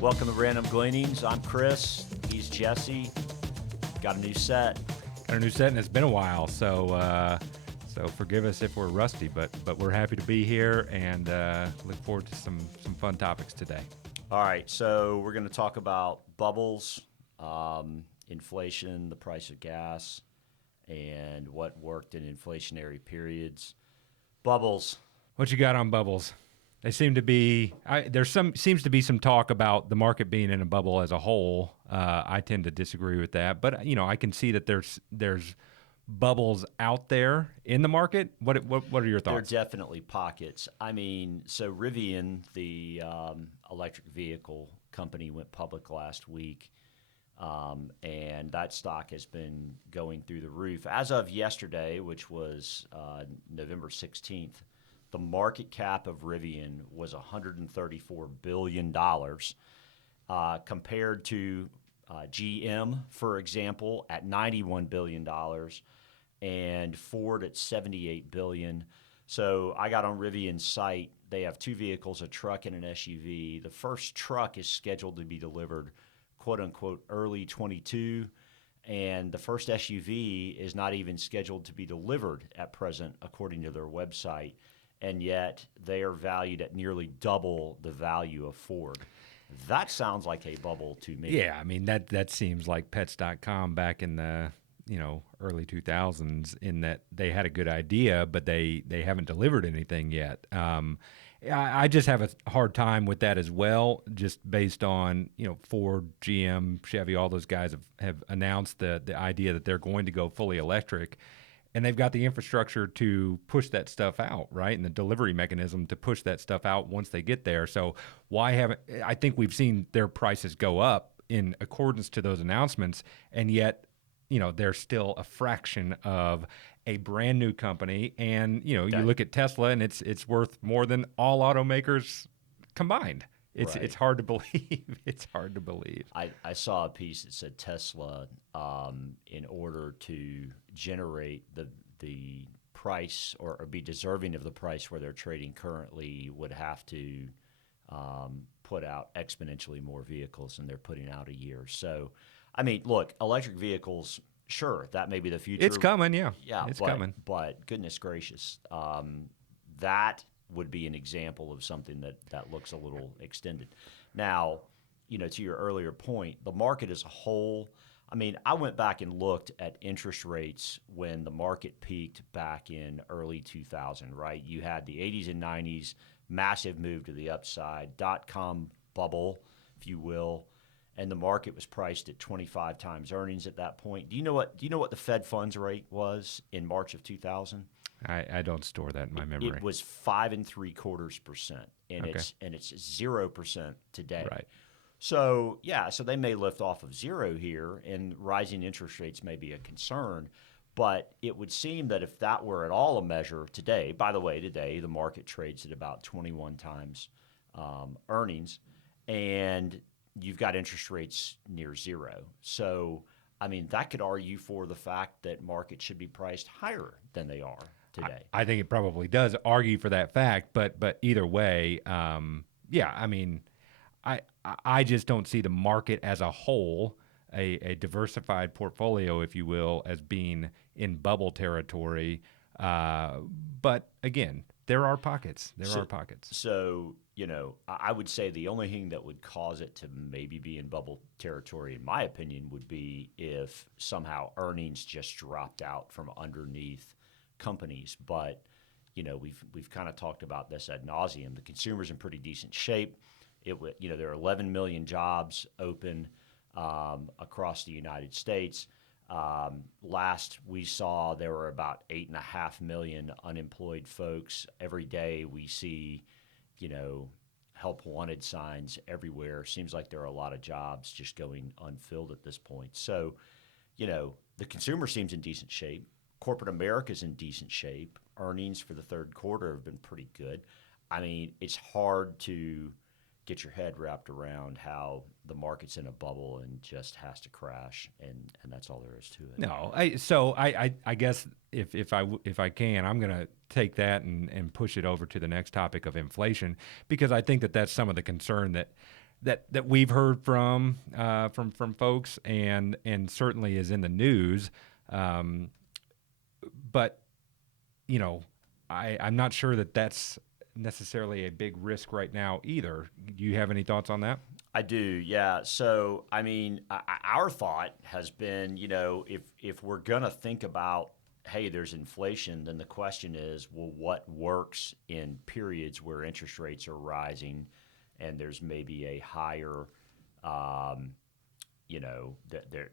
Welcome to Random Gleanings. I'm Chris. He's Jesse. Got a new set. Got a new set, and it's been a while, so forgive us if we're rusty, but we're happy to be here and look forward to some fun topics today. All right, so we're going to talk about bubbles, inflation, the price of gas, and what worked in inflationary periods. Bubbles. What you got on bubbles? They seem to be. Seems to be some talk about the market being in a bubble as a whole. I tend to disagree with that, but I can see that there's bubbles out there in the market. What are your thoughts? There are definitely pockets. I mean, so Rivian, the electric vehicle company, went public last week, and that stock has been going through the roof. As of yesterday, which was November 16th, the market cap of Rivian was $134 billion, compared to GM, for example, at $91 billion, and Ford at $78 billion. So I got on Rivian's site. They have two vehicles, a truck and an SUV. The first truck is scheduled to be delivered, quote unquote, early 22, and the first SUV is not even scheduled to be delivered at present, according to their website. And yet they are valued at nearly double the value of Ford. That sounds like a bubble to me. Yeah, I mean that seems like Pets.com back in the early 2000s, in that they had a good idea, but they haven't delivered anything yet. I just have a hard time with that as well, just based on Ford, GM, Chevy, all those guys have announced the idea that they're going to go fully electric. And they've got the infrastructure to push that stuff out, right? And the delivery mechanism to push that stuff out once they get there. So I think we've seen their prices go up in accordance to those announcements, and yet, they're still a fraction of a brand new company. And, you look at Tesla and it's worth more than all automakers combined. It's hard to believe. It's hard to believe. I saw a piece that said Tesla, in order to generate the price or be deserving of the price where they're trading currently, would have to put out exponentially more vehicles than they're putting out a year. So, I mean, look, electric vehicles, sure, that may be the future. It's coming, yeah. It's coming. But goodness gracious, that would be an example of something that looks a little extended. Now, to your earlier point, the market as a whole, I mean, I went back and looked at interest rates when the market peaked back in early 2000, right? You had the 80s and 90s, massive move to the upside, dot-com bubble, if you will, and the market was priced at 25 times earnings at that point. Do you know what the Fed funds rate was in March of 2000? I don't store that in my memory. It was 5.75%, and Okay. it's 0% today. Right. So so they may lift off of zero here, and rising interest rates may be a concern. But it would seem that if that were at all a measure today, by the way, today the market trades at about 21 times earnings, and you've got interest rates near zero. So, I mean, that could argue for the fact that markets should be priced higher than they are today. I think it probably does argue for that fact, but either way, I mean, I just don't see the market as a whole, a diversified portfolio, if you will, as being in bubble territory. But again, there are pockets. So, I would say the only thing that would cause it to maybe be in bubble territory, in my opinion, would be if somehow earnings just dropped out from underneath companies. But, we've kind of talked about this ad nauseum. The consumer's in pretty decent shape. There are 11 million jobs open across the United States. Last we saw, there were about 8.5 million unemployed folks. Every day we see, help wanted signs everywhere. Seems like there are a lot of jobs just going unfilled at this point. So, the consumer seems in decent shape. Corporate America's in decent shape. Earnings for the third quarter have been pretty good. I mean, it's hard to get your head wrapped around how the market's in a bubble and just has to crash, and that's all there is to it. No, I guess if I can, I'm going to take that and push it over to the next topic of inflation, because I think that's some of the concern that that we've heard from folks, and certainly is in the news. Um, but you know, I'm not sure that that's necessarily a big risk right now either. Do you have any thoughts on that? I do, yeah. So, I mean, our thought has been, if we're gonna think about, hey, there's inflation, then the question is, well, what works in periods where interest rates are rising, and there's maybe a higher, um, there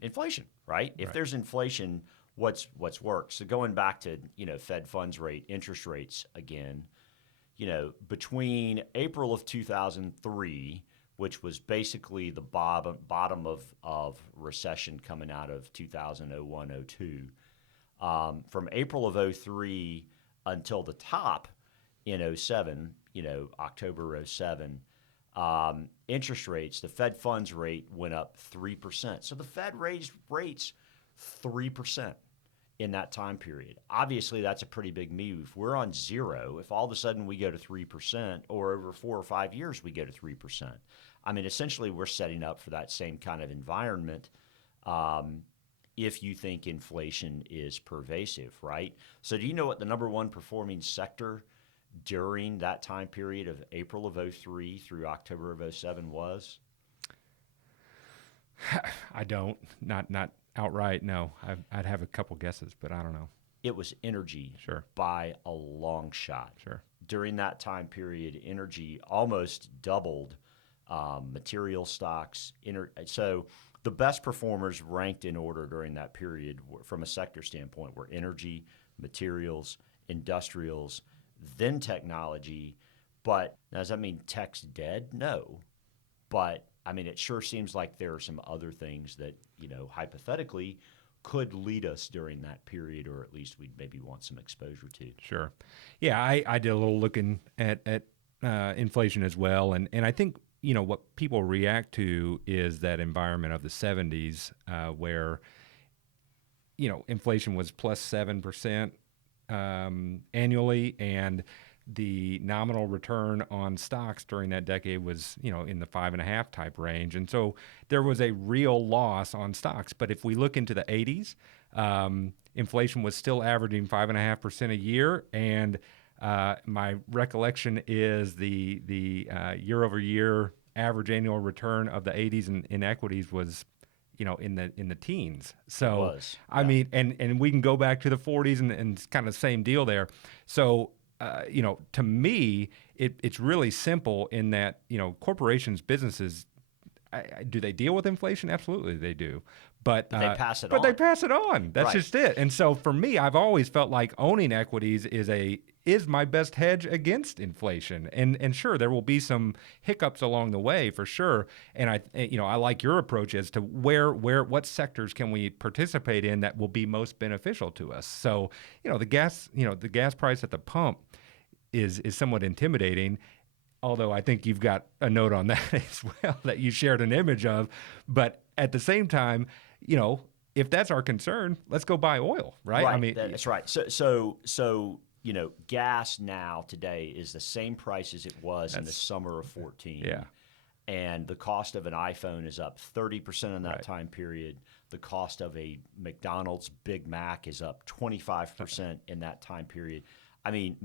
inflation, right? If Right. there's inflation, what's worked? So going back to Fed funds rate, interest rates again, between April of 2003, which was basically the bottom of recession coming out of 2001, 02, from April of '03 until the top in '07, October '07, interest rates, the Fed funds rate went up 3%. So the Fed raised rates 3% in that time period. Obviously, that's a pretty big move. We're on zero. If all of a sudden we go to 3%, or over 4 or 5 years we go to 3%, I mean, essentially, we're setting up for that same kind of environment um, if you think inflation is pervasive, right? So, do you know what the number one performing sector during that time period of April of '03 through October of '07 was? I don't, not outright. No, I'd have a couple guesses, but I don't know. It was energy Sure, by a long shot. sure, During that time period, energy almost doubled material stocks. So the best performers ranked in order during that period from a sector standpoint were energy, materials, industrials, then technology. But does that mean tech's dead? No. But I mean, it sure seems like there are some other things that, hypothetically could lead us during that period, or at least we'd maybe want some exposure to. sure. Yeah, I did a little looking at inflation as well, and I think what people react to is that environment of the '70s where inflation was plus 7% annually, and the nominal return on stocks during that decade was, in the 5.5 type range. And so there was a real loss on stocks. But if we look into the '80s, inflation was still averaging 5.5% a year. And my recollection is the year over year average annual return of the '80s in equities was in the teens. It So was, I yeah. mean, and we can go back to the '40s and kind of same deal there. So to me, it's really simple in that corporations, businesses, do they deal with inflation? Absolutely, they do. But But they pass it they on. pass it on. That's Right. just it. And so for me, I've always felt like owning equities is my best hedge against inflation. And sure, there will be some hiccups along the way for sure. And I like your approach as to what sectors can we participate in that will be most beneficial to us. So the gas price at the pump is somewhat intimidating. Although I think you've got a note on that as well that you shared an image of. But at the same time, if that's our concern, let's go buy oil, right? I Right. mean, That's right. So gas now today is the same price as it was in the that's summer of '14. yeah, And the cost of an iPhone is up 30% in that right. time period. The cost of a McDonald's Big Mac is up 25% in that time period. I mean,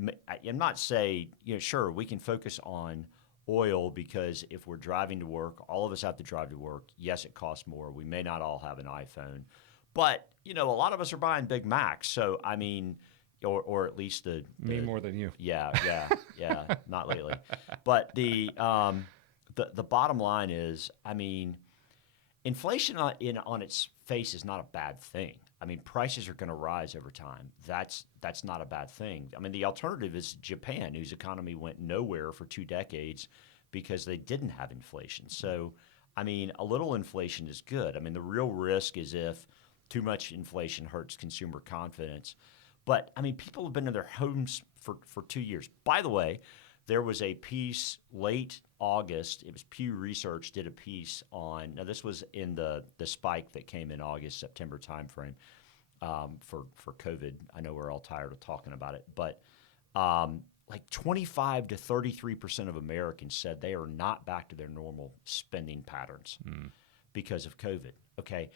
I'm not saying, sure, we can focus on oil because if we're driving to work, all of us have to drive to work. Yes, it costs more. We may not all have an iPhone. But, a lot of us are buying Big Macs. So, I mean, or at least Me more than you. yeah, yeah, not lately. But the bottom line is, I mean, inflation on its face is not a bad thing. I mean, prices are going to rise over time. That's not a bad thing. I mean, the alternative is Japan, whose economy went nowhere for 2 decades because they didn't have inflation. So, I mean, a little inflation is good. I mean, the real risk is if too much inflation hurts consumer confidence. But I mean, people have been in their homes for 2 years. By the way, there was a piece late August. It was Pew Research did a piece on. Now, this was in the spike that came in August September timeframe for COVID. I know we're all tired of talking about it, but like 25 to 33% of Americans said they are not back to their normal spending patterns because of COVID. Okay.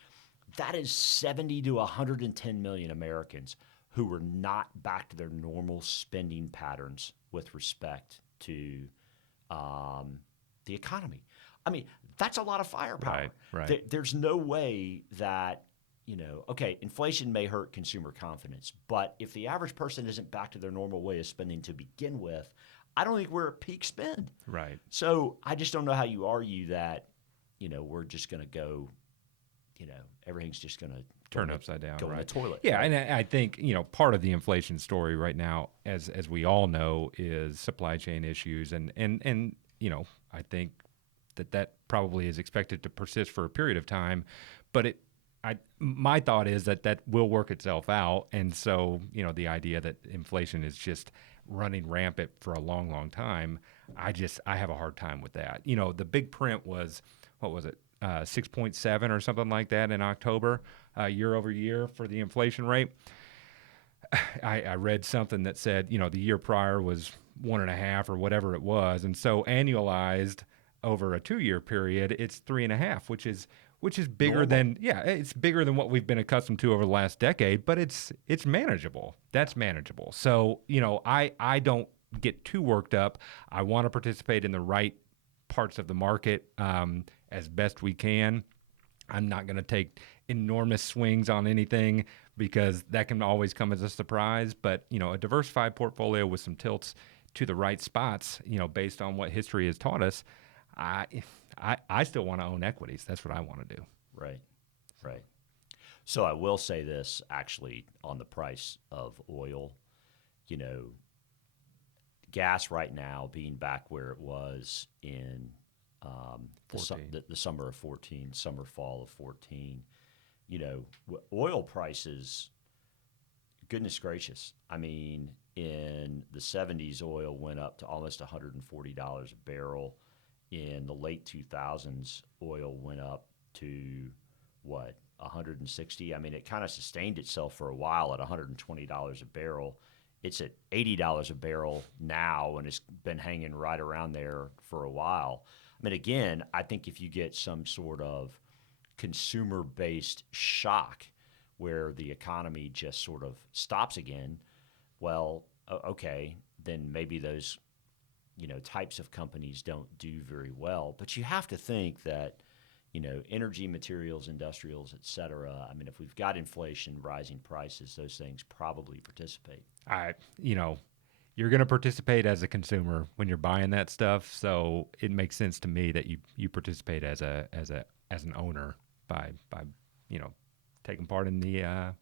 That is 70 to 110 million Americans who were not back to their normal spending patterns with respect to the economy. I mean, that's a lot of firepower. Right. There's no way that, okay, inflation may hurt consumer confidence, but if the average person isn't back to their normal way of spending to begin with, I don't think we're at peak spend. Right. So I just don't know how you argue that, we're just going to go, everything's just going to Turn upside down, go in the toilet. Yeah, right? and I think part of the inflation story right now, as we all know, is supply chain issues, and I think that probably is expected to persist for a period of time, but my thought is that will work itself out, and so the idea that inflation is just running rampant for a long, long time, I have a hard time with that. The big print was, what was it, 6.7 or something like that in October, year over year for the inflation rate. I read something that said the year prior was 1.5 or whatever it was, and so annualized over a 2-year period, it's 3.5, which is bigger Normal. than it's bigger than what we've been accustomed to over the last decade, but it's manageable. That's manageable. So I don't get too worked up. I want to participate in the right parts of the market as best we can. I'm not going to take enormous swings on anything because that can always come as a surprise. But a diversified portfolio with some tilts to the right spots, based on what history has taught us, I still want to own equities. That's what I want to do. Right. So I will say this actually on the price of oil, gas right now being back where it was in the summer of 14, fall of 14, oil prices, goodness gracious. I mean, in the 70s, oil went up to almost $140 a barrel. In the late 2000s, oil went up to what, 160? I mean, it kind of sustained itself for a while at $120 a barrel. It's at $80 a barrel now, and it's been hanging right around there for a while. I mean, again, I think if you get some sort of consumer-based shock where the economy just sort of stops again, well, okay, then maybe those types of companies don't do very well. But you have to think that, energy, materials, industrials, et cetera, I mean, if we've got inflation, rising prices, those things probably participate. You're going to participate as a consumer when you're buying that stuff. So it makes sense to me that you participate as an owner by taking part in the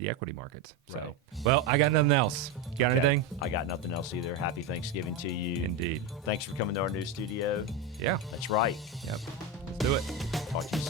equity markets. So, Right. Well, I got nothing else. You got anything? I got nothing else either. Happy Thanksgiving to you. Indeed. Thanks for coming to our new studio. Yeah. That's right. Yep. Let's do it. Talk to you soon.